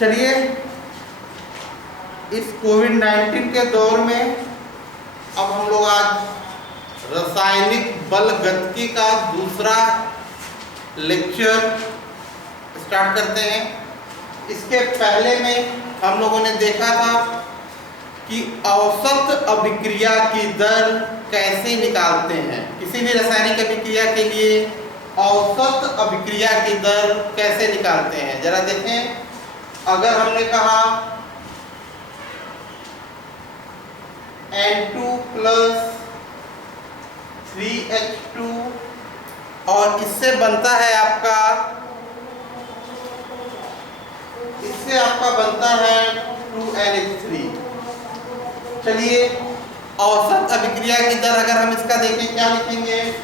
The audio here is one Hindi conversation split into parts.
चलिए, इस कोविड-19 के दौर में अब हम लोग आज रासायनिक बल गतिकी का दूसरा लेक्चर स्टार्ट करते हैं। इसके पहले में हम लोगों ने देखा था कि औसत अभिक्रिया की दर कैसे निकालते हैं। किसी भी रासायनिक अभिक्रिया के लिए औसत अभिक्रिया की दर कैसे निकालते हैं, जरा देखें। अगर हमने कहा N2 + 3H2 और इससे बनता है आपका 2NH3। चलिए, औसत अभिक्रिया की दर अगर हम इसका देखें, क्या लिखेंगे?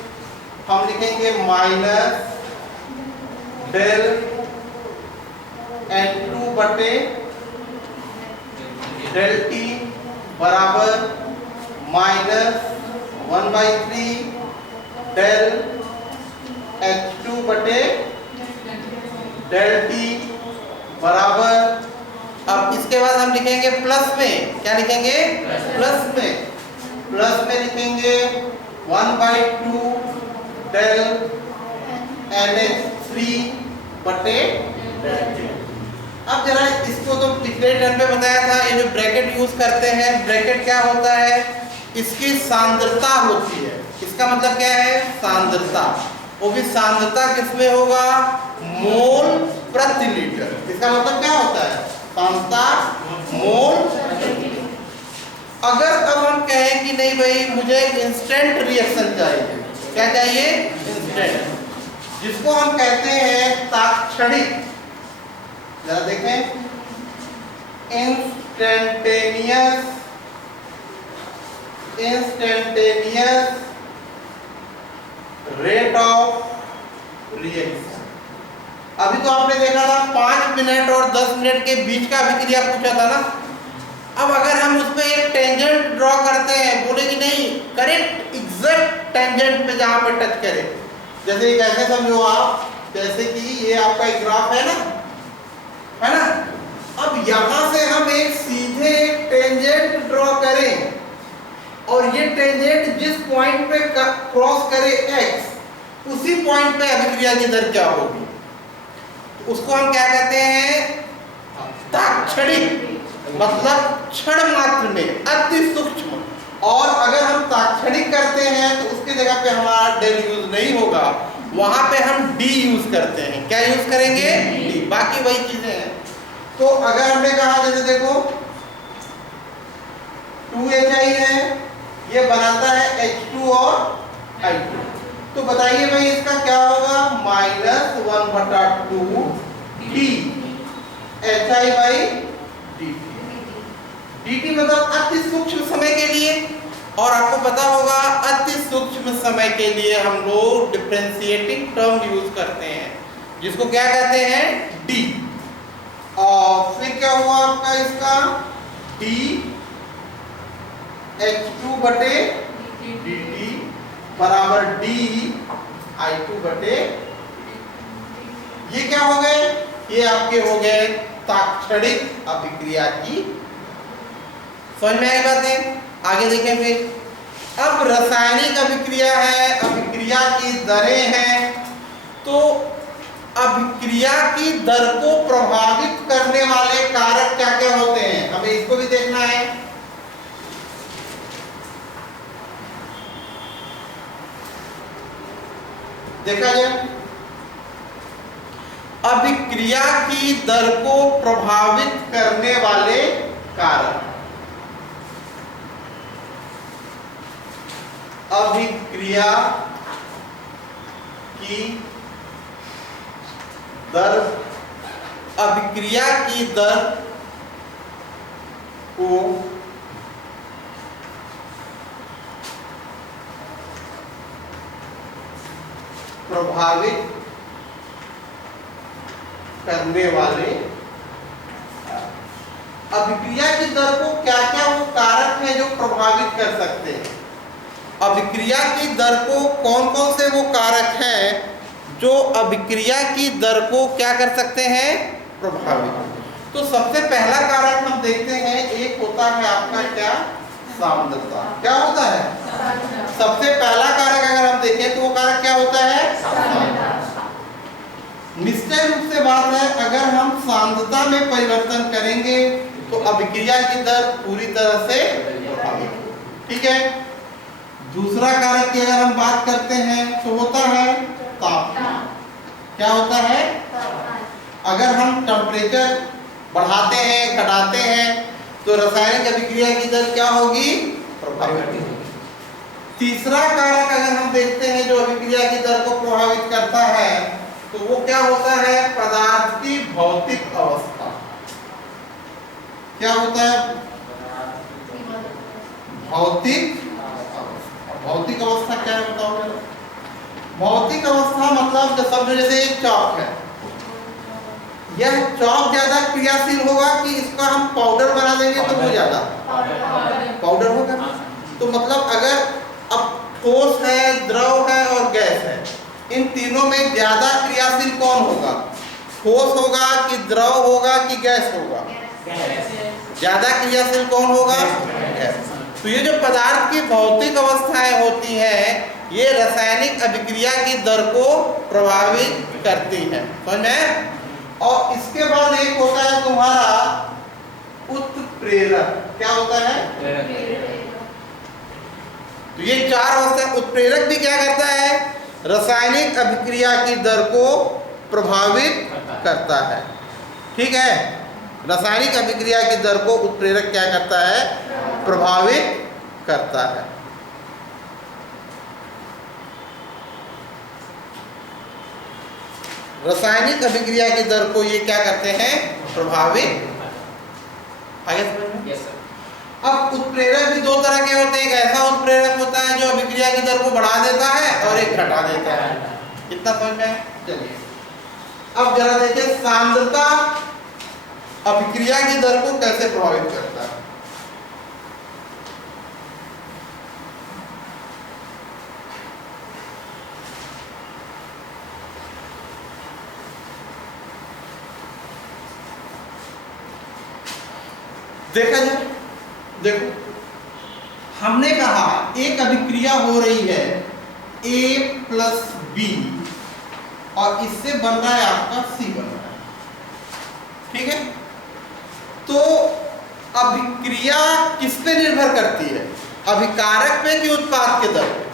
हम लिखेंगे माइनस डेल N2 बटे डेल T बराबर -1/3 डेल H2 बटे डेल T बराबर, अब इसके बाद हम लिखेंगे प्लस में। क्या लिखेंगे? प्लस में लिखेंगे 1/2 डेल NH3 बटे डेल T। अब जरा इसको तो पिछले टर्म में बताया था, ये जो ब्रैकेट यूज करते हैं, ब्रैकेट क्या होता है? इसकी सांद्रता होती है। इसका मतलब क्या है? सांद्रता। वो भी सांद्रता किसमें होगा? मोल प्रति लीटर। इसका मतलब क्या होता है? सांद्रता मोल। अगर अब हम कहें कि नहीं भाई, मुझे इंस्टेंट रिएक्शन चाहिए। क्या चाहिए? इंस्टेंट, जिसको हम कहते हैं तात्क्षणिक। जरा देखें, इंस्टेंटेनियस रेट ऑफ रिएक्शन। अभी तो आपने देखा था 5 मिनट और 10 मिनट के बीच का अभिक्रिया पूछा था ना। अब अगर हम उसमें एक टेंजेंट ड्रॉ करते हैं, बोले कि नहीं करेक्ट एग्जैक्ट टेंजेंट पे जहां पे टच करे, जैसे कैसे समझो आप, जैसे कि ये आपका एक ग्राफ है ना। अब यहां से हम एक सीधे टेंजेंट ड्रॉ करें और ये टेंजेंट जिस पॉइंट पे क्रॉस करे x, उसी पॉइंट पे अभिक्रिया की दर क्या होगी? उसको हम क्या कहते हैं? तात्क्षणिक, मतलब क्षण मात्र में, अति सूक्ष्म। और अगर हम तात्क्षणिक करते हैं तो उसकी जगह पे हमारा डेल यूज नहीं होगा, वहां पे हम d यूज करते हैं। क्या यूज करेंगे? d। बाकी वही चीजें हैं। तो अगर हमने कहा, जैसे देखो 2HI है, ये बनाता है H2 और I2, तो बताइए भाई इसका क्या होगा? -1/2 D HI/dt। dt मतलब अति सूक्ष्म समय के लिए, और आपको पता होगा अति सूक्ष्म समय के लिए हम लोग डिफरेंशिएटिंग टर्म यूज करते हैं, जिसको क्या कहते हैं? d। और फिर क्या हुआ आपका इसका? d H2 बटे dt बराबर d I2 बटे। ये क्या हो गए? ये आपके हो गए तात्क्षणिक अभिक्रिया की। समझ में आई बातें? आगे देखें फिर। अब रासायनिक अभिक्रिया है, अभिक्रिया की दरें हैं, तो अभिक्रिया की दर को प्रभावित करने वाले कारक क्या क्या होते हैं, हमें इसको भी देखना है। देखा जाए, अभिक्रिया की दर को प्रभावित करने वाले कारक। अभिक्रिया की दर, अभिक्रिया की दर को प्रभावित करने वाले, अभिक्रिया की दर को क्या क्या वो कारक हैं जो प्रभावित कर सकते हैं? अभिक्रिया की दर को कौन कौन से वो कारक हैं जो अभिक्रिया की दर को क्या कर सकते हैं? प्रभावित। तो सबसे पहला कारक हम देखते हैं, एक होता है आपका क्या, सांद्रता। क्या होता है? सबसे पहला कारक अगर हम देखें तो वो कारक क्या होता है? सांद्रता। निश्चय रूप से बात है, अगर हम सांद्रता में परिवर्तन करेंगे तो अभिक्रिया की दर पूरी तरह से प्रभावित होगी। ठीक है। दूसरा कारक की अगर हम बात करते हैं तो होता है तापमान। क्या होता है? अगर हम टेम्परेचर बढ़ाते हैं, घटाते हैं, तो रासायनिक अभिक्रिया की दर क्या होगी? प्रभावित होगी। तीसरा कारक अगर हम देखते हैं जो अभिक्रिया की दर को प्रभावित करता है, तो वो क्या होता है? पदार्थ की भौतिक अवस्था। क्या होता है? भौतिक अवस्था। भौतिक अवस्था क्या है बताओ? भौतिक अवस्था मतलब जो समझो जैसे एक चौक है, यह चौक ज्यादा क्रियाशील होगा कि इसका हम पाउडर बना देंगे तो वो ज्यादा पाउडर होगा। तो मतलब अगर अब ठोस है, द्रव है और गैस है, इन तीनों में ज्यादा क्रियाशील कौन होगा? ठोस होगा कि द्रव होगा कि गैस होगा? ज्यादा क्रियाशील कौन होगा? गैस। तो ये जो पदार्थ की भौतिक अवस्थाएं होती हैं, ये रासायनिक अभिक्रिया की दर को प्रभावित करती है, समझ में? और इसके बाद एक होता है तुम्हारा उत्प्रेरक। क्या होता है? तो ये चार अवस्था। उत्प्रेरक भी क्या करता है? रासायनिक अभिक्रिया की दर को प्रभावित करता है। ठीक है। रासायनिक अभिक्रिया की दर को उत्प्रेरक क्या करता है? प्रभावित करता है। रासायनिक अभिक्रिया की दर को ये क्या करते हैं? प्रभावित। आगे समझ में? Yes sir. अब उत्प्रेरक भी दो तरह के होते हैं। एक ऐसा उत्प्रेरक होता है जो अभिक्रिया की दर को बढ़ा देता है और एक घटा देता है। कितना समझ में? चलिए अब जरा देखिए सांद्रता अभिक्रिया की दर को कैसे प्रभावित करता है। देखा जाए, देखो हमने कहा एक अभिक्रिया हो रही है A प्लस B और इससे बन रहा है आपका C बन रहा है। ठीक है। तो अभिक्रिया किस पे निर्भर करती है? अभिकारक पे कि उत्पाद के दर पे?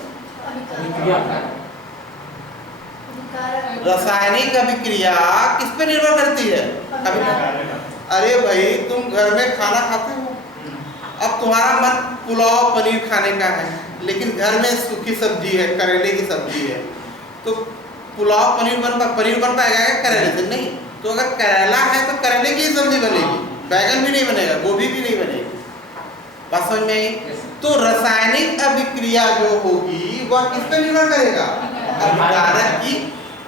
रासायनिक अभिक्रिया किस पे निर्भर करती है? अरे भाई तुम घर में खाना खाते हो, अब तुम्हारा मन पुलाव पनीर खाने का है, लेकिन घर में सूखी सब्जी है, करेले की सब्जी है, तो पुलाव पनीर बन पाएगा क्या करेले से? नहीं। तो अगर करेला है तो करेले की सब्जी बनेगी, बैगन भी नहीं बनेगा, गोभी भी नहीं बनेगी। बात समझ में आई? तो रासायनिक अभिक्रिया जो होगी वह किस पे निर्भर करेगा? अभिकारक की।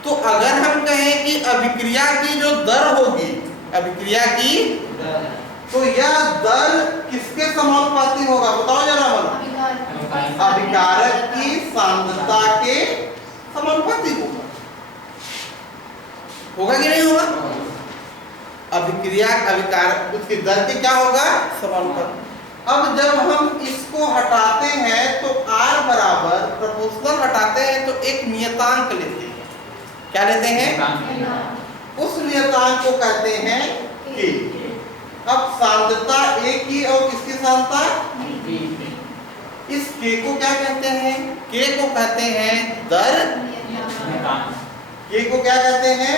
तो अगर हम कहें कि अभिक्रिया की जो दर होगी, अभिक्रिया की, तो यह दर किसके समानुपाती होगा? बताओ जरा मन। अभिकारक की सांद्रता के समानुपाती होगा। होगा कि नहीं होगा? अभिक्रिया अभिकारक उसकी दर की क्या होगा? समानुपाती। अब जब हम इसको हटाते हैं तो R बराबर प्रोपोर्शनल हटाते हैं तो एक नियतांक लेते हैं। क्या लेते हैं? उस नियतांक को कहते हैं K। अब सांद्रता A की और किसकी सांद्रता? इस K को क्या कहते हैं? K को कहते हैं दर। K को क्या कहते हैं?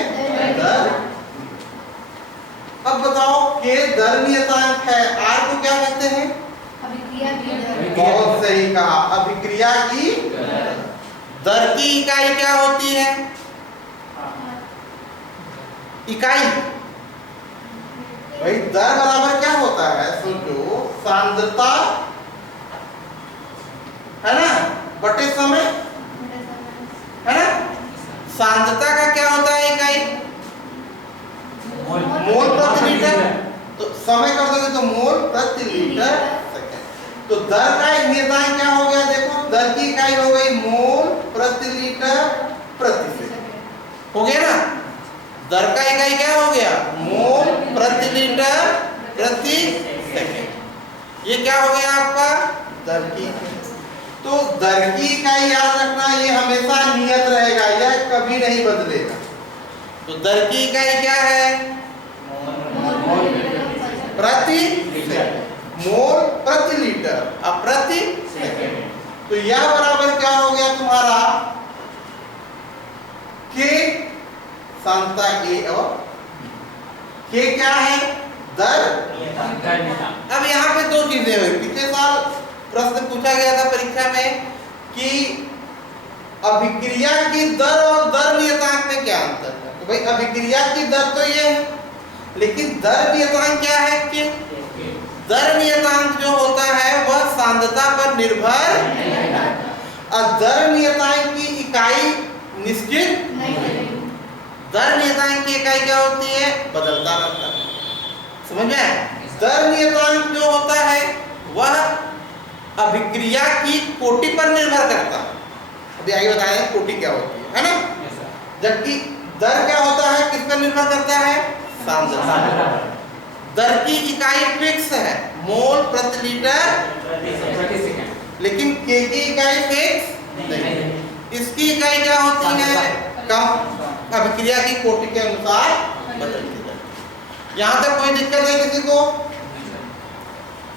दर। अब बताओ K दर नियतांक है, R को क्या कहते हैं? अभिक्रिया की दर। बहुत सही कहा, अभिक्रिया की दर की इकाई क्या होती है? इकाई। भाई दर बराबर क्या होता है? सोचो, सांद्रता है ना बटे समय, है ना? सांद्रता का क्या होता है इकाई? मोल प्रति लीटर। तो समय कर दोगे तो मोल प्रति लीटर सेकंड। तो दर का नियतांक क्या हो गया? देखो दर की इकाई हो गई मोल प्रति लीटर प्रति सेकंड। हो गया ना? दर का इकाई क्या हो गया? मोल प्रति प्रति लीटर प्रति सेकंड। ये क्या हो गया आपका दर की। तो दर की इकाई याद रखना, ये हमेशा नियत रहेगा, यह कभी नहीं बदलेगा। तो दर की इकाई क्या है प्रति सेकंड, मोल प्रति लीटर अब प्रति सेकंड। तो यह बराबर क्या हो गया तुम्हारा के सांता ए और के क्या है दर। अब यहाँ पे दो चीजें हुई। पिछले साल प्रश्न पूछा गया था परीक्षा में कि अभिक्रिया की दर और दर नियतांक में क्या अंतर है। तो भाई अभिक्रिया की दर तो ये है, लेकिन दर नियतांक क्या है कि दर नियतांक जो होता है वह सांद्रता पर निर्भर और दर नियतांक की इकाई निश्चित नहीं। दर नियतांक की इकाई क्या होती है बदलता रहता है, समझ में। दर नियतांक जो होता है वह अभिक्रिया की कोटि पर निर्भर करता है। अभी आगे बताएं कोटि क्या होती है ना। जबकि दर क्या होता है किस पर निर्भर करता है सांद्रता। दर की इकाई फिक्स है मोल प्रति लीटर, लेकिन के की इकाई फिक्स नहीं। इसकी इकाई क्या होती है कम, अभिक्रिया की कोटि के अनुसार बदलती है। यहाँ तक कोई दिक्कत है किसी को?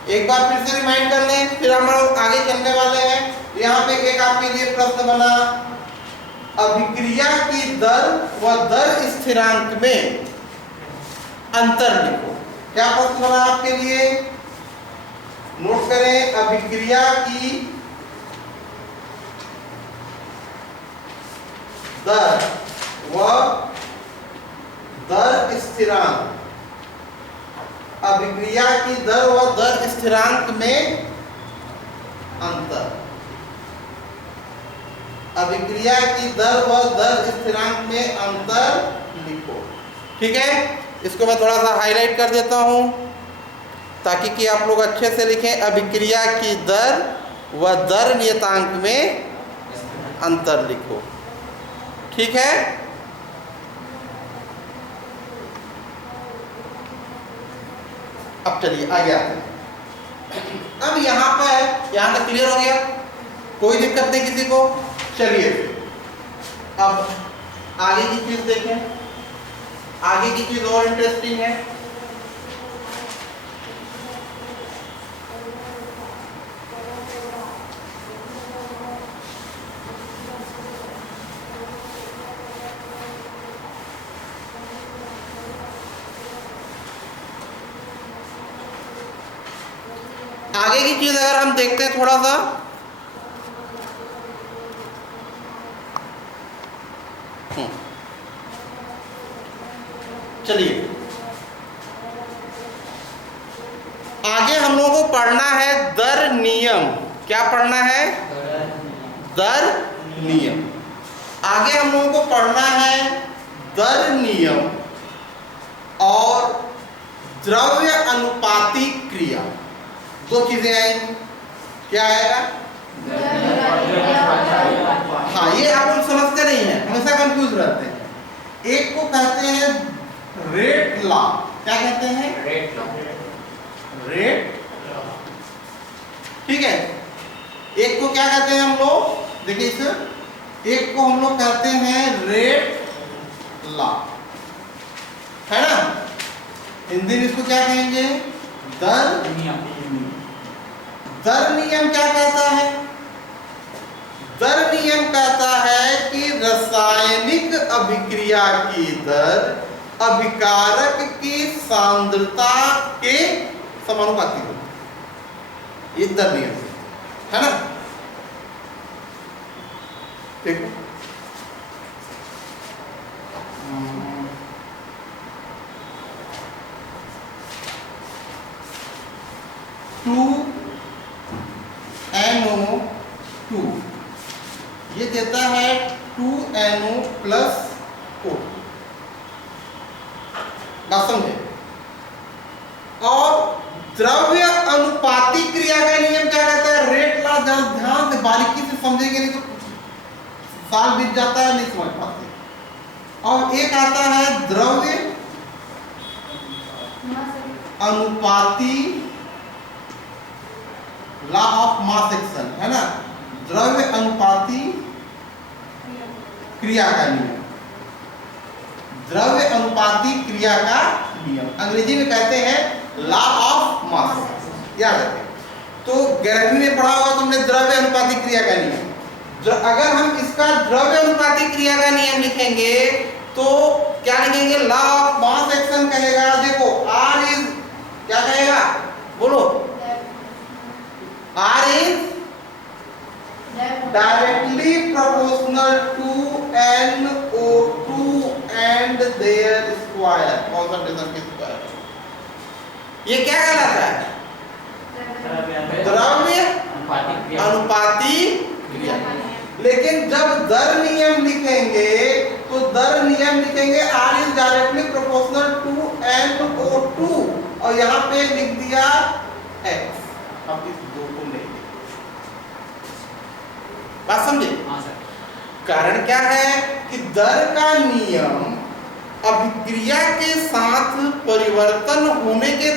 एक बार फिर से रिमाइंड कर लें, फिर हम लोग आगे चलने वाले हैं। यहाँ पे एक आपके लिए प्रश्न बना, अभिक्रिया की दर व दर स्थिरांक में अंतर लिखो। क्या प्रश्न बना आपके लिए? नोट करें, अभिक्रिया की दर व दर स्थिरांक, अभिक्रिया की दर व दर स्थिरांक में अंतर। अभिक्रिया की दर व दर स्थिरांक में अंतर लिखो। ठीक है, इसको मैं थोड़ा सा हाईलाइट कर देता हूं ताकि कि आप लोग अच्छे से लिखें। अभिक्रिया की दर व दर नियतांक में अंतर लिखो। ठीक है, अब चलिए आगे आते हैं। अब यहाँ पर यहाँ तक क्लियर हो गया, कोई दिक्कत नहीं किसी को। चलिए अब आगे की चीज देखें। आगे की चीज और इंटरेस्टिंग है। आगे की चीज अगर हम देखते हैं थोड़ा सा, चलिए आगे हम लोगों को पढ़ना है दर नियम। क्या पढ़ना है? दर नियम। आगे हम लोगों को पढ़ना है दर नियम और द्रव्य अनुपाती क्रिया। दो चीजें आएंगी। क्या आएगा? हाँ, ये आप लोग समझते नहीं है, हमेशा कंफ्यूज रहते हैं। एक को कहते हैं रेट लॉ। क्या कहते हैं? Rate law. रेट, ठीक है। एक को क्या कहते हैं हम लोग? देखिए इस एक को हम लोग कहते हैं रेट लॉ, है ना। हिंदी में इसको क्या कहेंगे? दर नियम। दर नियम क्या कहता है? दर नियम कहता है कि रासायनिक अभिक्रिया की दर अभिकारक की सांद्रता के समानुपाती होती है। ये दर नियम है ना। देखो NO2 ये देता है 2NO प्लस O। बात समझे? और द्रव्य अनुपाती क्रिया का नियम क्या कहता है? Rate law. ध्यान से बारीकी से समझेंगे नहीं तो साल बीत जाता है, नहीं समझ पाते। और एक आता है द्रव्य अनुपाती लॉ ऑफ मास एक्शन है ना, द्रव्य अनुपाती क्रिया का नियम, द्रव्य अनुपाती क्रिया का नियम, अंग्रेजी में कहते हैं लॉ ऑफ मास। याद रखें, तो 11वीं में पढ़ा होगा तुमने द्रव्य अनुपाती क्रिया का नियम। अगर हम इसका द्रव्य अनुपाती क्रिया का नियम लिखेंगे तो क्या लिखेंगे, लॉ ऑफ मास एक्शन कहेगा। देखो R इज क्या कहेगा, बोलो, R is directly proportional to NO2 and their square, concentration के square। ये क्या कहलाता है, द्रव्य अनुपाती क्रिया। लेकिन जब दर नियम लिखेंगे तो दर नियम लिखेंगे R is directly proportional to NO2 और यहाँ पे लिख दिया X। अब इस दो को नहीं, बात समझे? कारण क्या है कि दर का नियम अभिक्रिया के साथ परिवर्तन होने के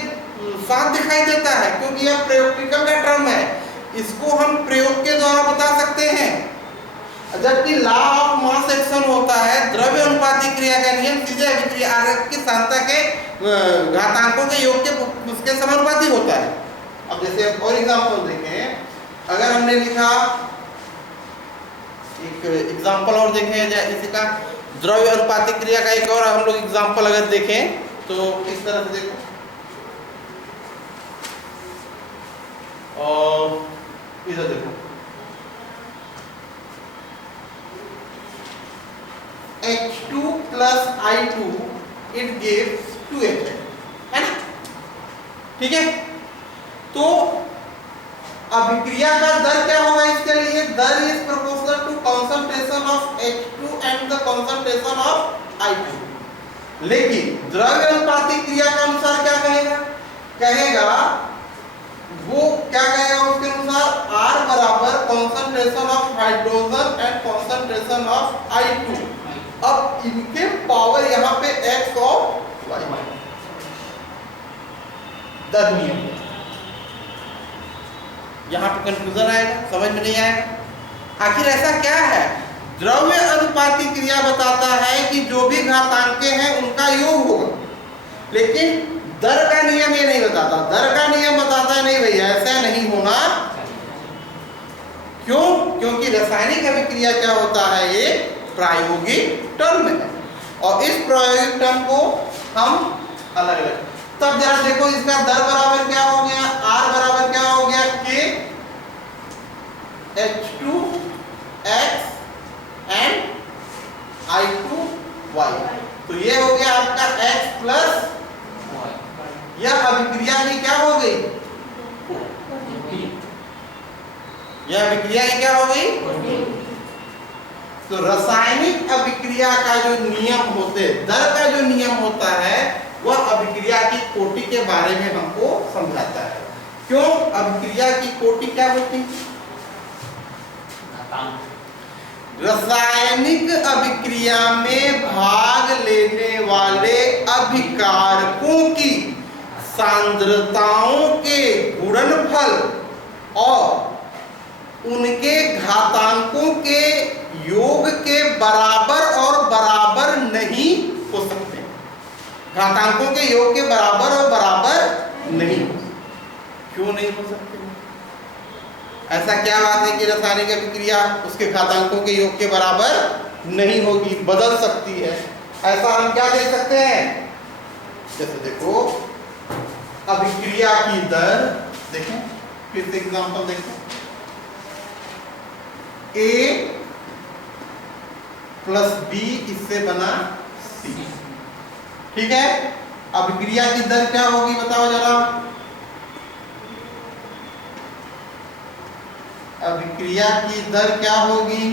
साथ दिखाई देता है, क्योंकि यह प्रयोगिकल का टर्म है, इसको हम प्रयोग के द्वारा बता सकते हैं। जबकि लॉ ऑफ मास एक्शन होता है द्रव्य अनुपाती क्रिया का नियम सीधे अभिक्रिया की सांद्रता के घातांकों के योग के उसके समानुपाती होता है। अब जैसे और एग्जांपल देखें, अगर हमने लिखा एक एग्जांपल और देखें इसी का द्रव्य अनुपाती क्रिया का एक और हम लोग एग्जांपल अगर देखें तो किस तरह से देखो, और इधर देखो, H2 plus I2 it gives 2H है ना, ठीक है। तो अभिक्रिया का दर क्या होगा, इसके लिए दर is proportional to concentration of H2 and the concentration of I2। लेकिन द्रव्य अनुपाती क्रिया के अनुसार क्या कहेगा, कहेगा वो क्या कहेगा उसके अनुसार R बराबर concentration of hydrogen and concentration of I2। अब इनके पावर यहाँ पे X और Y, दर नियम, यहाँ पे कंफ्यूजन आएगा, समझ में नहीं आएगा। आखिर ऐसा क्या है, द्रव्य अनुपाती क्रिया बताता है कि जो भी घातांकें हैं उनका योग होगा, लेकिन दर का नियम ये नहीं बताता। दर का नियम बताता है नहीं भैया ऐसा नहीं होना, क्यों, क्योंकि रासायनिक अभिक्रिया क्या होता है, ये प्रायोगिक टर्म है और इस प्रायोगिक टर्म को हम अलग अलग। तब जरा देखो इसका दर बराबर क्या हो गया, R बराबर क्या हो गया, K H2 X and I2 Y। तो ये हो गया आपका X प्लस यह अभिक्रिया की क्या हो गई, यह अभिक्रिया की क्या हो गई। तो रासायनिक अभिक्रिया का जो नियम होते, दर का जो नियम होता है वह अभिक्रिया की कोटि के बारे में हमको समझाता है। क्यों, अभिक्रिया की कोटि क्या होती है, रासायनिक अभिक्रिया में भाग लेने वाले अभिकारकों की सांद्रताओं के गुणनफल और उनके घातांकों के योग के बराबर और बराबर नहीं हो सकते। घातांकों के योग के बराबर और बराबर नहीं हो सकते। क्यों नहीं हो सकते, ऐसा क्या बात है कि रासायनिक अभिक्रिया उसके घातांकों के योग के बराबर नहीं होगी, बदल सकती है। ऐसा हम क्या देख सकते हैं, जैसे देखो अभिक्रिया की दर, देखें फिर से एग्जांपल देखें, A प्लस B इससे बना C, ठीक है। अभिक्रिया की दर क्या होगी बताओ जरा, अभिक्रिया की दर क्या होगी,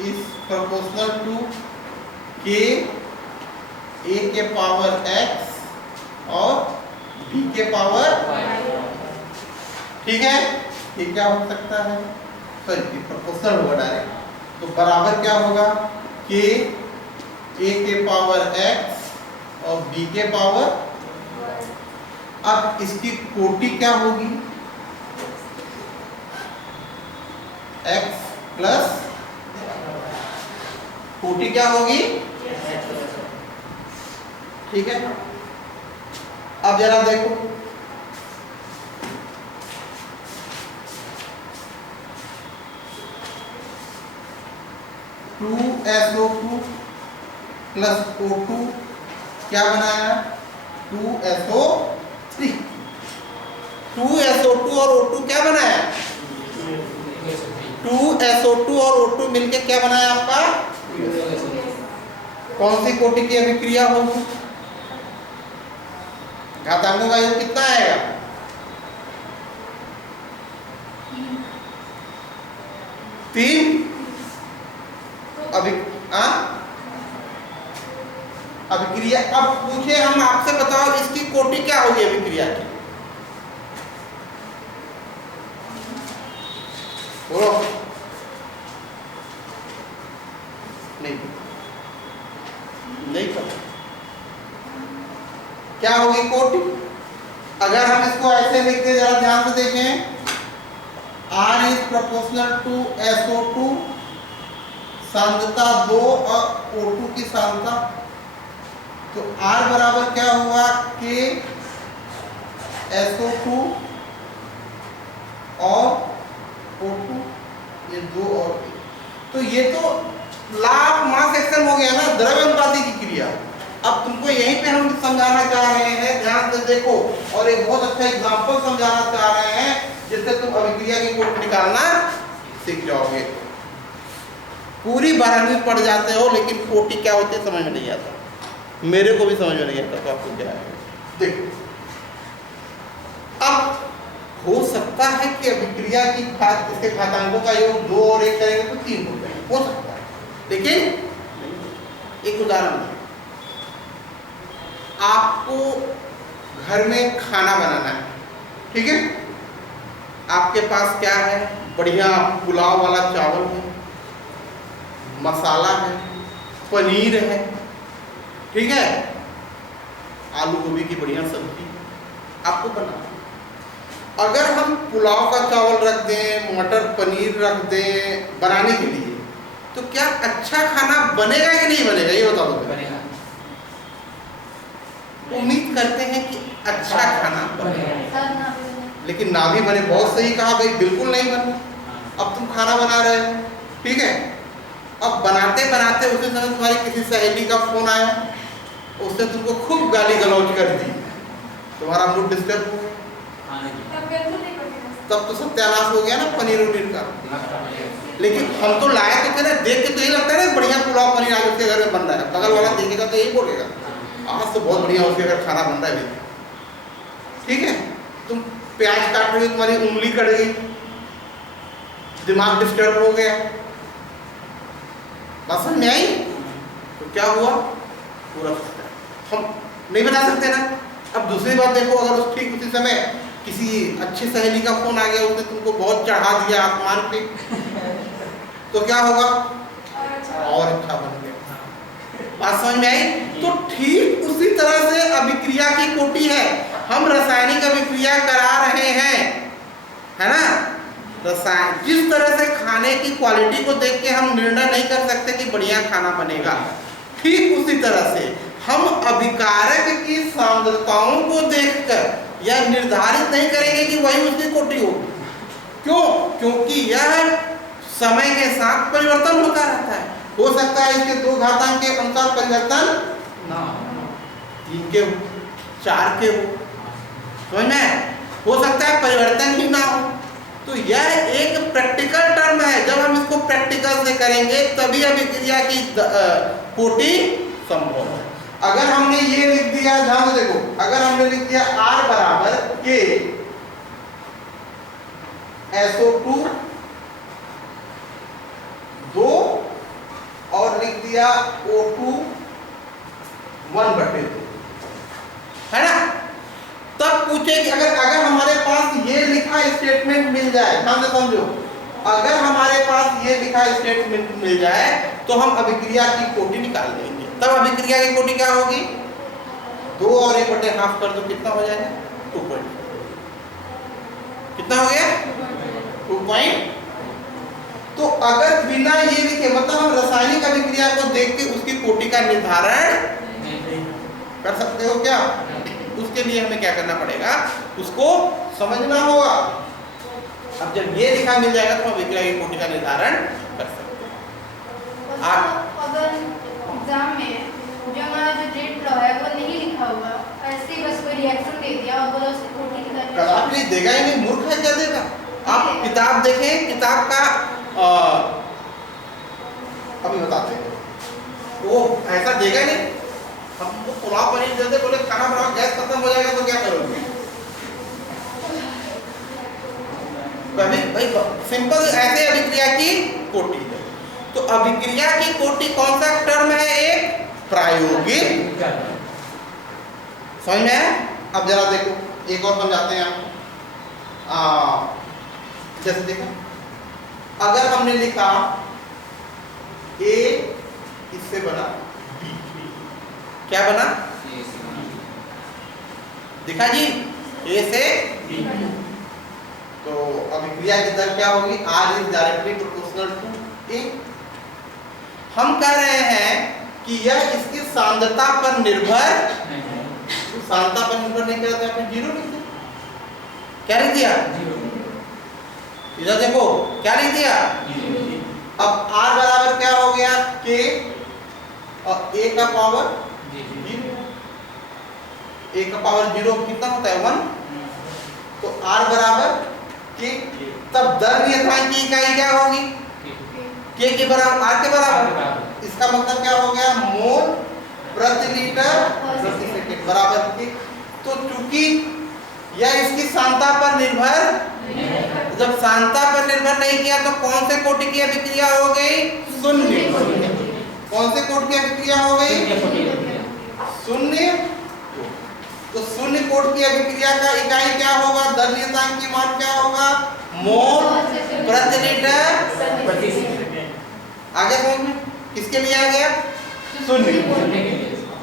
इस प्रोपोर्शनल टू K A के पावर X और B के पावर Y, ठीक है। ये क्या हो सकता है, सॉरी प्रोपोर्शनल होगा डायरेक्ट, तो बराबर क्या होगा, K A के पावर X और B के पावर। अब इसकी कोटि क्या होगी? x प्लस कोटि क्या होगी? ठीक है। अब जरा देखो, (2SO2) प्लस O2 क्या बनाया? 2SO3। 2SO2 और O2 क्या बनाया? 2SO2 और O2 मिलके क्या बनाया आपका? कौन सी कोटि की अभिक्रिया होगी? घातांकों का योग कितना आएगा? 3। अभिक्रिया। अब पूछे हम आपसे, बताओ इसकी कोटि क्या होगी अभिक्रिया की? बोलो। नहीं पता क्या होगी कोटि? अगर हम इसको ऐसे लिखते, जरा ध्यान से देखें, R is proportional to SO2, सांद्रता 2 और O2 की सांद्रता, तो R बराबर क्या हुआ? K SO2 और O2, ये 2 और तो ये तो लॉ ऑफ मास एक्शन हो गया ना, द्रव्य अनुपाती की क्रिया। अब तुमको यहीं पे हम समझाना चाह रहे हैं, ध्यान से देखो, और एक बहुत अच्छा एग्जांपल समझाना चाह रहे हैं जिससे तुम अभिक्रिया की कोटि निकालना सीख जाओगे। पूरी 12वीं पढ़ जाते हो लेकिन कोटि क्या होती है समझ में नहीं आता, मेरे को भी समझ में नहीं आता, तो आपको क्या है देखो। अब हो सकता है कि अभिक्रिया की इसके घातांकों का योग 2 और 1 करेंगे तो 3 हो जाए, हो सकता है, लेकिन एक उदाहरण, आपको घर में खाना बनाना है, ठीक है? आपके पास क्या है? बढ़िया पुलाव वाला चावल है, मसाला है, पनीर है, ठीक है, आलू गोभी की बढ़िया सब्जी आपको बनाना। अगर हम पुलाव का चावल रख दें, मटर पनीर रख दें बनाने के लिए, तो क्या अच्छा खाना बनेगा कि नहीं बनेगा? ये बताओ। बनेगा। उम्मीद करते हैं कि अच्छा खाना बनेगा, लेकिन ना भी बने। बहुत सही कहा भाई, बिल्कुल नहीं बने। अब तुम खाना बना रहे हो, ठीक है, अब बनाते बनाते उसी समय तुम्हारी किसी सहेली का फोन आया, उसने तुमको खूब गाली गलौज कर दी, तुम्हारा मूड डिस्टर्ब हो गया, तब तो सत्यानाश हो गया ना पनीर उनीर का। लेकिन हम तो लाए तो थे ना, देख के तो यही लगता है ना बढ़िया पुलाव पनीर आज उसके घर में बन रहा है, बगल वाला देखेगा तो यही बोलेगा आज तो बहुत बढ़िया उसके घर खाना बन रहा है, ठीक है। तुम प्याज काट रही हो, तुम्हारी उंगली कट गई, दिमाग डिस्टर्ब हो गया, बात समझ में आई? तो क्या हुआ? पूरा हम नहीं बता सकते ना। अब दूसरी बात देखो, अगर उस ठीक उसी समय किसी अच्छी सहेली का फोन आ गया, उसने तुमको बहुत चढ़ा दिया आसमान पे, तो क्या होगा? और अच्छा बन गया। बात समझ में आई? तो ठीक उसी तरह से अभिक्रिया की कोटि है। हम रासायनिक अभिक्रिया करा रहे हैं, है ना? रसायन जिस तरह से खाने की क्वालिटी को देख के हम निर्णय नहीं कर सकते कि बढ़िया खाना बनेगा, ठीक उसी तरह से हम अभिकारक की सांद्रताओं को देखकर यह निर्धारित नहीं करेंगे कि वही उसकी कोटि होगी। क्यों? क्योंकि यह समय के साथ परिवर्तन होता रहता है। हो सकता है इसके 2 घातांक के अनुसार परिवर्तन ना हो, 3 के हो, 4 के हो, समझ में? हो सकता है परिवर्तन ही ना हो। तो यह एक प्रैक्टिकल टर्म है, जब हम इसको प्रैक्टिकल से करेंगे तभी अभिक्रिया की कोटि संभव है। अगर हमने ये लिख दिया, ध्यान से देखो, अगर हमने लिख दिया R बराबर K SO2 2 और लिख दिया O2 1/2, है ना? तब पूछे कि अगर हमारे पास ये लिखा स्टेटमेंट मिल जाए, ध्यान से समझो, अगर हमारे पास ये लिखा स्टेटमेंट मिल जाए तो हम अभिक्रिया की कोटि निकाल देंगे। तब अभिक्रिया की कोटि क्या होगी? 2 और 1/2 कर दो, कितना हो जाएगा? 2.4। कितना हो गया? 2. तो अगर बिना ये लिखे, मतलब हम रासायनिक अभिक्रिया को देख के उसकी कोटि का निर्धारण कर सकते हो क्या? उसके लिए हमें क्या करना पड़ेगा, उसको समझना होगा। अब जब ये लिखा मिल जाएगा तो हम अभिक्रिया की कोटि का निर्धारण कर सकते हैं। अगर एग्जाम में जो हमारा जो रेट लॉ है वो नहीं लिखा हुआ, ऐसे बस कोई रिएक्शन दे दिया और बोला उसकी कोटि निकालनी, आपने देगा ही नहीं, मूर्ख है, क्या देगा? आप किताब देखें, किताब का अभी बताते हैं, वो ऐसा देगा नहीं। हमको पुलाव पनीर दे दे, बोले खाना बनाओ, गैस खत्म हो जाएगा तो क्या करोगे? भाई सिंपल ऐसे अभिक्रिया की कोटि है। तो अभिक्रिया की कोटि कौन सा टर्म है? एक प्रायोगिक। समझ में है? अब जरा देखो, एक और समझाते हैं आपको। जैसे देखो, अगर हमने लिखा A इससे बना B, क्या बना? दिखा जी, A से B। तो अभिक्रिया की दर क्या होगी? R is directly proportional to A। हम कह रहे हैं कि यह इसकी सांद्रता पर निर्भर, तो सांद्रता पर निर्भर नहीं करता, आपने 0 लिख दिया। क्या लिख दिया? इधर देखो, क्या लिख दिया? अब R बराबर क्या हो गया? K और A का पावर 0। A का पावर 0 कितना होता है? 1। तो R बराबर K। तब दर नियतांक की इकाई क्या होगी? K के बराबर, R के बराबर। इसका मतलब क्या हो गया? मोल प्रति लीटर प्रति सेकंड बराबर K। तो चूंकि यह इसकी सांद्रता पर निर्भर, जब सांद्रता पर निर्भर नहीं किया तो कौन से कोटि की अभिक्रिया हो गई? शून्य। कौन से कोटि की अभिक्रिया हो गई? शून्य। तो शून्य कोटि की अभिक्रिया का इकाई क्या होगा? दर नियतांक की मान क्या होगा? मोल प्रति लीटर प्रति सेकंड। आगे समझ में? किसके लिए आ गया? शून्य।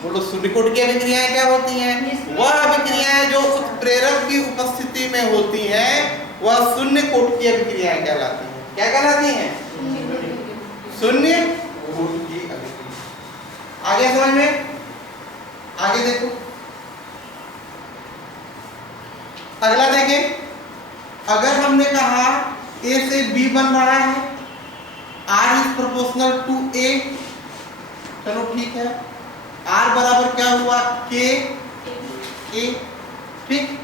बोलो, शून्य कोटि की अभिक्रियाएं क्या होती हैं? वह अभिक्रियाएं जो उत्प्रेरक की उपस्थिति में होती हैं, वह शून्य कोटि की अभिक्रियाएं कहलाती हैं। क्या कहलाती हैं? शून्य कोटि की अभिक्रिया। आगे समझ में? आगे देखो, अगला देखें। अगर हमने कहा A से B बन रहा है, R is proportional to A, चलो ठीक है। R बराबर क्या हुआ? K A, ठीक।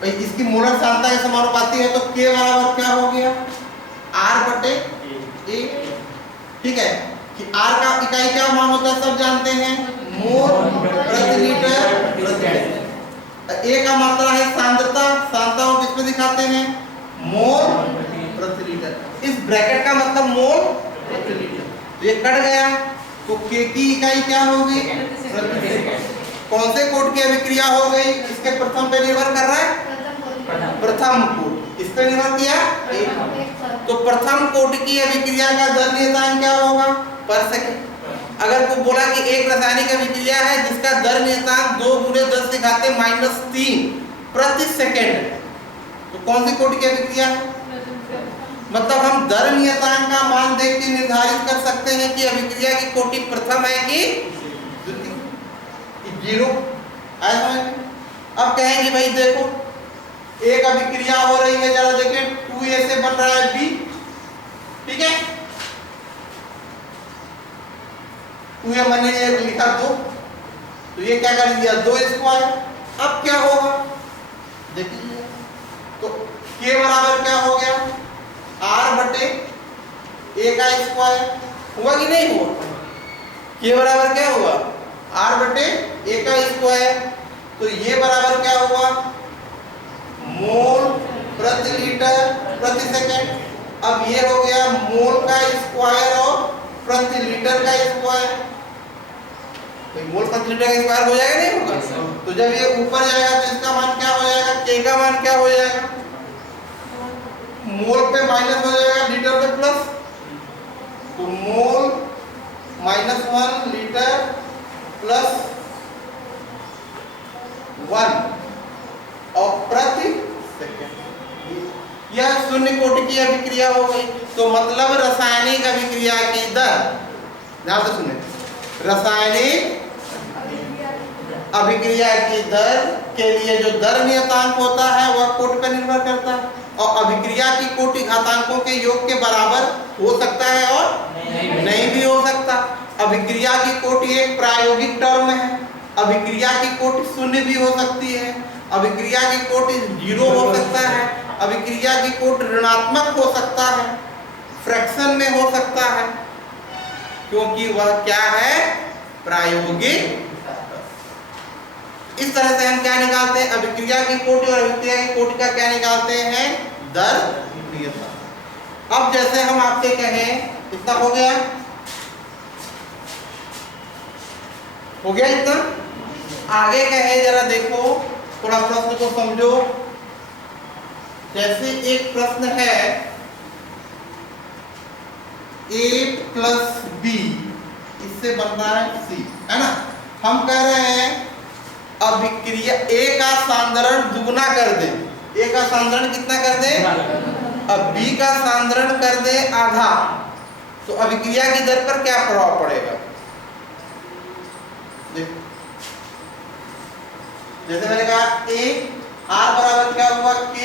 भाई इसकी मोलर सांद्रता के समानुपाती है, तो K बराबर क्या हो गया? R बटे A, ठीक है। कि R का इकाई क्या मान होता है, सब जानते हैं, मोल प्रति लीटर प्रति सेकंड। A का मात्रा है सांद्रता, सांद्रता को किसमें दिखाते हैं? मोल प्रति लीटर। इस ब्रैकेट का मतलब मोल प्रति लीटर। ये कट गया तो K की इकाई क्या हो गई? प्रति सेकंड। कौन से कोटि की अभिक्रिया हो गई? इसके प्रथम पे निर्भर कर रहा है, प्रथम कोटि। इस पे निर्भर किया तो प्रथम कोटि की अभिक्रिया का दर नियतांक क्या होगा? पर सेकंड। अगर को बोला कि एक रासायनिक अभिक्रिया है जिसका दर नियतांक 2 × 10 दिखाते -3 प्रति सेकंड, तो कौन सी कोटि की अभिक्रिया है? मतलब हम दर नियतांक का मान देख के निर्धारित कर सकते हैं कि अभिक्रिया की कोटि प्रथम है कि द्वितीय, 0। ऐसा है। अब कहेंगे भाई देखो, एक अभिक्रिया हो रही है, जरा देखें, 2A से बन रहा है B, ठीक है। 2A मैंने ये लिखा 2, तो ये क्या कर दिया? 2² अब क्या होगा? देखिए, तो K बराबर क्या हो गया? R बटे A का स्क्वायर। हुआ कि नहीं हुआ? K बराबर क्या हुआ? R बटे A का स्क्वायर। तो ये बराबर क्या हुआ? मोल प्रति लीटर प्रति सेकंड। अब ये हो गया मोल का स्क्वायर और प्रति लीटर का स्क्वायर। तो मोल प्रति लीटर का स्क्वायर हो जाएगा, नहीं होगा? तो जब ये ऊपर जाएगा तो इसका मान क्या हो जाएगा? K का मान क्या हो जाएगा? मोल पे माइनस हो जाएगा, लीटर पे प्लस। तो मोल -1 लीटर प्लस 1, यह शून्य कोटि की अभिक्रिया हो गई। तो मतलब रासायनिक अभिक्रिया की दर, ध्यान से सुने, रासायनिक अभिक्रिया की दर के लिए जो दर नियतांक होता है वह कोटि पर निर्भर करता है, और अभिक्रिया की कोटि घातांकों के योग के बराबर हो सकता है और नहीं भी हो सकता। अभिक्रिया की कोटि एक प्रायोगिक टर्म है। अभिक्रिया की कोटि शून्य भी हो सकती है, अभिक्रिया की कोटि 0 हो सकता है, अभिक्रिया की कोटि ऋणात्मक हो सकता है, फ्रैक्शन में हो सकता है, क्योंकि वह क्या है, प्रायोगिक। इस तरह से हम क्या निकालते हैं, अभिक्रिया की कोटि और अभिक्रिया की कोटि का क्या निकालते हैं, दर नियतांक। अब जैसे हम आपसे कहें, इतना हो गया, हो गया इतना। आगे कहे जरा देखो, थोड़ा प्रश्न को समझो। जैसे एक प्रश्न है a प्लस बी, इससे बन रहा है c, है ना। हम कह रहे हैं अभिक्रिया a का सांद्रण दुगुना कर दे, a का सांद्रण कितना कर दे, अब b का सांद्रण कर दे आधा, तो अभिक्रिया की दर पर क्या प्रभाव पड़ेगा। देखो, जैसे मैंने कहा a r बराबर क्या हुआ, k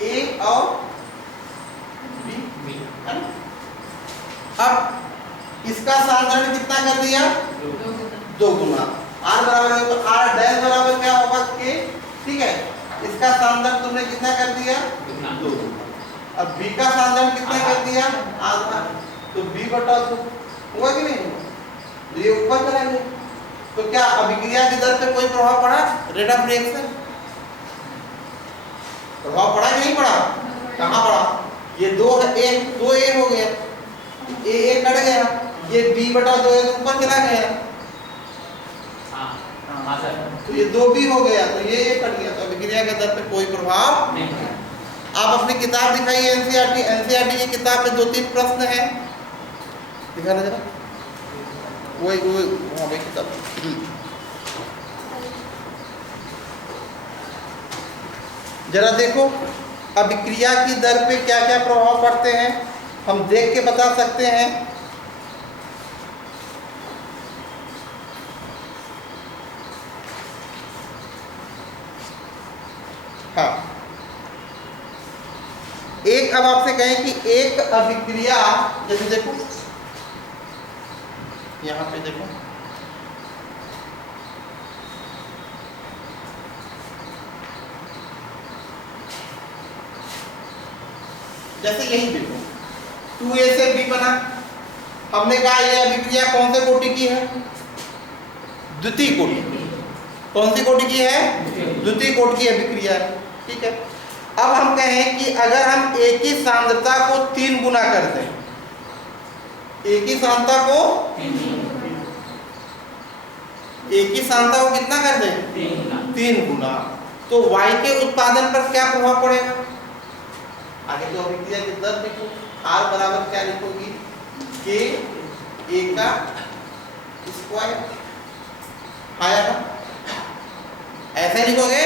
a और b, है ना। अब इसका सांद्रण कितना कर दिया, 2 गुना, r बराबर है तो r डैश बराबर क्या होगा, k, ठीक है। इसका सांद्रण तुमने कितना कर दिया, 2। अब b का सांद्रण कितना कर दिया, आधा, तो b बटा 2 हुआ कि नहीं हुआ, तो ये ऊपर चला गया। तो क्या अभिक्रिया की दर पे कोई प्रभाव पड़ा, रेट ऑफ रिएक्शन, प्रभाव पड़ा कि नहीं पड़ा, कहाँ पड़ा, ये 2 है, 2 a हो गया, a कट गया, ये b बटा 2 है तो ऊपर चला गया, तो ये 2b हो गया, तो ये कट गया, तो अभिक्रिया के दर पे कोई प्रभाव नहीं। आप अपनी किताब दिखाइए, एनसीईआरटी की किताब में 2-3 प्रश्न है, दिखाना जरा, वही किताब, जरा देखो अभिक्रिया की दर पे क्या क्या प्रभाव पड़ते हैं, हम देख के बता सकते हैं। हाँ, एक, अब आपसे कहें कि एक अभिक्रिया, जैसे देखो यहां पे देखो, जैसे यही देखो 2a से b बना, हमने कहा यह अभिक्रिया कौन से कोटि की है, द्वितीय कोटि। कौन सी कोटि की है, द्वितीय कोटि की अभिक्रिया है, ठीक है। अब हम कहें कि अगर हम एक ही सांद्रता को 3 गुना कर दें, एक ही सांद्रता को, एक ही सांद्रता को कितना कर दें, 3 गुना, तो y के उत्पादन पर क्या प्रभाव पड़ेगा। आगे तो अभिक्रिया की दर लिखो, r बराबर क्या लिखोगी, k a का स्क्वायर, आया ना, ऐसे लिखोगे।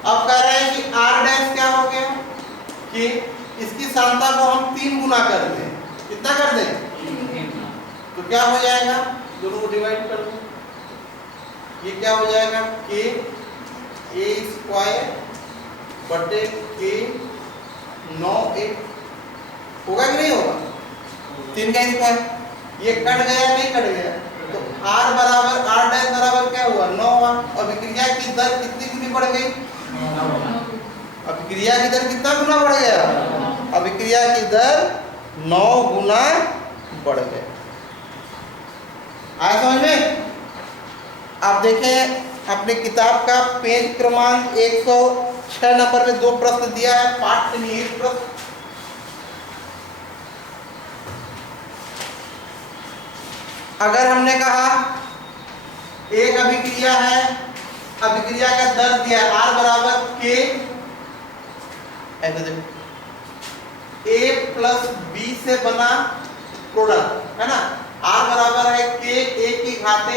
अब कह रहे हैं कि r डैश क्या हो गया, कि इसकी सांद्रता को हम 3 गुना कर दें, कितना कर दें, तो क्या हो जाएगा, दोनों को डिवाइड कर दो, ये क्या हो जाएगा, k a स्क्वायर बटे k 9a, होगा कि नहीं होगा, 3 का स्क्वायर, ये कट गया नहीं कट गया, तो r बराबर r डैश बराबर क्या हुआ, 9 हुआ। अभिक्रिया की दर कितनी गुनी बढ़ गई, अभिक्रिया की दर कितना गुना बढ़ गया, अभिक्रिया की दर 9 गुना बढ़ गया। आया समझ में। आप देखें अपने किताब का पेज क्रमांक 106 नंबर में 2 प्रश्न दिया है, पाठ्य निहित प्रश्न। अगर हमने कहा एक अभिक्रिया है, अभिक्रिया का दर दिया r बराबर k, ऐसे देखो a प्लस b से बना प्रोडक्ट, है ना, r बराबर है k a की घाते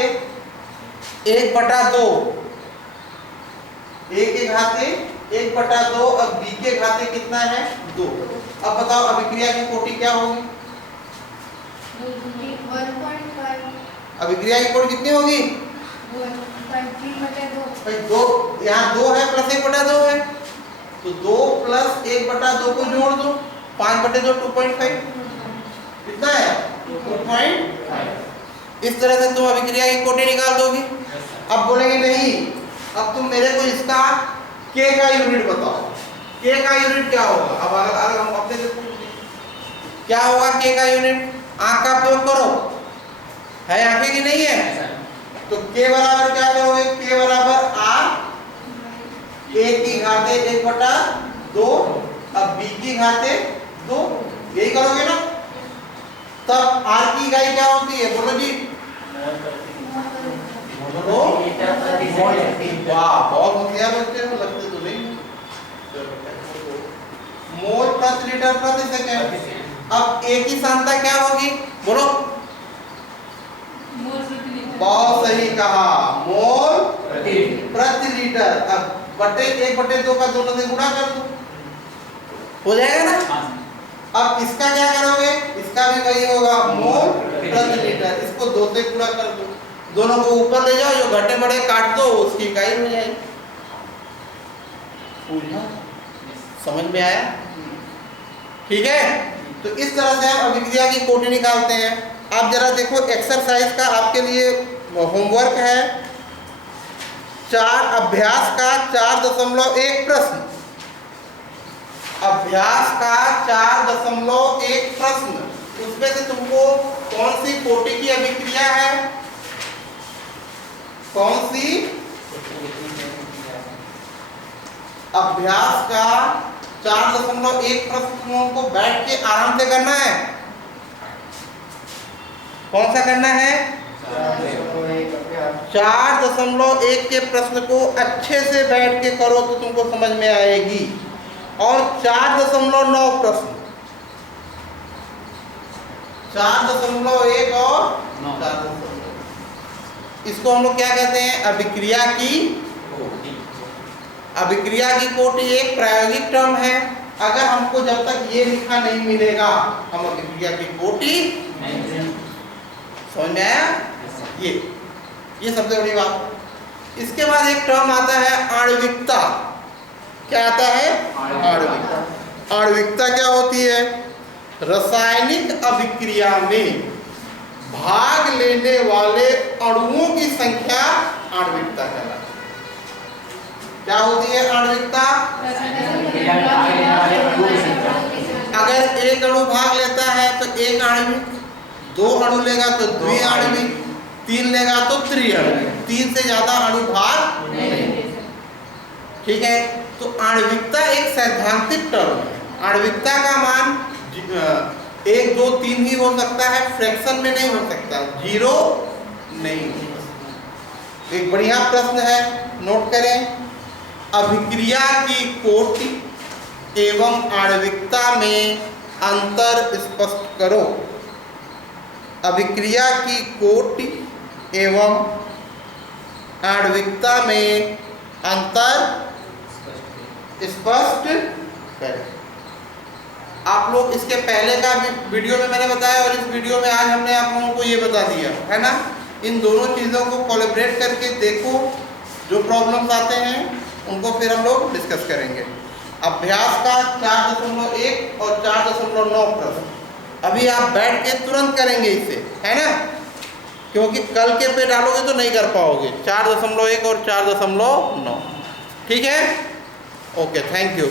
1/2, a की घाते 1/2। अब b के घाते कितना है 2। अब बताओ अभिक्रिया की कोटि क्या होगी? 1.5 अभिक्रिया की कोटि कितनी होगी? 3/2 भाई 2, यहाँ 2 है प्लस 1/2 है, तो 2 प्लस 1/2 को जोड़ दो, 5/2 2.5 कितना है 2.5। इस तरह से तुम अभिक्रिया की कोटि निकाल दोगी। अब बोलेंगे नहीं, अब तुम मेरे को इसका k का यूनिट बताओ। k का यूनिट क्या होगा? अब अगर हम अपने से पूछ लें क्या होगा k का यूनिट, आंख का प्रयोग करो, है आंखें की नहीं है, तो k बराबर क्या करोगे? k बराबर r a की घाते 1/2, अब b की घाते 2, यही करोगे ना। तब r की इकाई क्या होती है बोलो जी? वाह बहुत होशियार बच्चे हो, लगते तो नहीं। मोल प्रति लीटर प्रति सेकंड। अब a की सांद्रता क्या होगी बोलो? बहुत सही कहा, मोल प्रति लीटर। अब बटे 1/2 का दोनों से गुणा कर दो, हो जाएगा ना। अब इसका क्या करोगे? इसका भी वही होगा, मोल प्रति लीटर। इसको 2 से गुणा कर दो, दोनों को ऊपर ले जाओ, जो घटे बड़े काट दो, उसकी इकाई हो जाएगी। समझ में आया? ठीक है, तो इस तरह से हम अभिक्रिया की कोटि निकालते हैं। आप जरा देखो, एक्सरसाइज का आपके लिए होमवर्क है, 4 अभ्यास का 4.1 प्रश्न, अभ्यास का 4.1 प्रश्न। उसमें से तुमको कौन सी कोटि की अभिक्रिया है, कौन सी अभ्यास का 4.1 प्रश्न तुमको बैठ के आराम से करना है। कौन सा करना है? 4.1 के प्रश्न को अच्छे से बैठ के करो तो तुमको समझ में आएगी। और 4.9 प्रश्न, 4.1 और 4.9, इसको हम लोग क्या कहते हैं? अभिक्रिया की कोटि। अभिक्रिया की कोटि एक प्रायोगिक टर्म है। अगर हमको जब तक ये लिखा नहीं मिलेगा हम अभिक्रिया की कोटि नहीं। समझ में आया? ये सबसे बड़ी बात। इसके बाद एक टर्म आता है आणविकता। क्या आता है? आणविकता। आणविकता क्या होती है? रासायनिक अभिक्रिया में भाग लेने वाले अणुओं की संख्या आणविकता कहलाती है। क्या होती है आणविकता? अगर एक अणु भाग लेता है तो एक आणविक, 2 अणु लेगा तो द्विआण्विक, 3 लेगा तो त्रिआण्विक, 3 से ज्यादा अणु भाग नहीं। ठीक है, तो आणविकता एक सैद्धांतिक टर्म है। आणविकता का मान 1, 2, 3 ही हो सकता है, फ्रैक्शन में नहीं हो सकता, 0 नहीं हो सकता। एक बढ़िया प्रश्न है, नोट करें। अभिक्रिया की कोटि एवं आणविकता में अंतर स्पष्ट करो। अभिक्रिया की कोटि एवं आणविकता में अंतर स्पष्ट करें। आप लोग इसके पहले का वीडियो में मैंने बताया और इस वीडियो में आज हमने आप लोगों को ये बता दिया है ना। इन दोनों चीज़ों को कोलैबोरेट करके देखो, जो प्रॉब्लम्स आते हैं उनको फिर हम लोग डिस्कस करेंगे। अभ्यास का 4.1 और 4.9 प्रश्न अभी आप बैठ के तुरंत करेंगे इसे, है ना, क्योंकि कल के पे डालोगे तो नहीं कर पाओगे। 4.1 और 4.9। ठीक है, ओके, थैंक यू।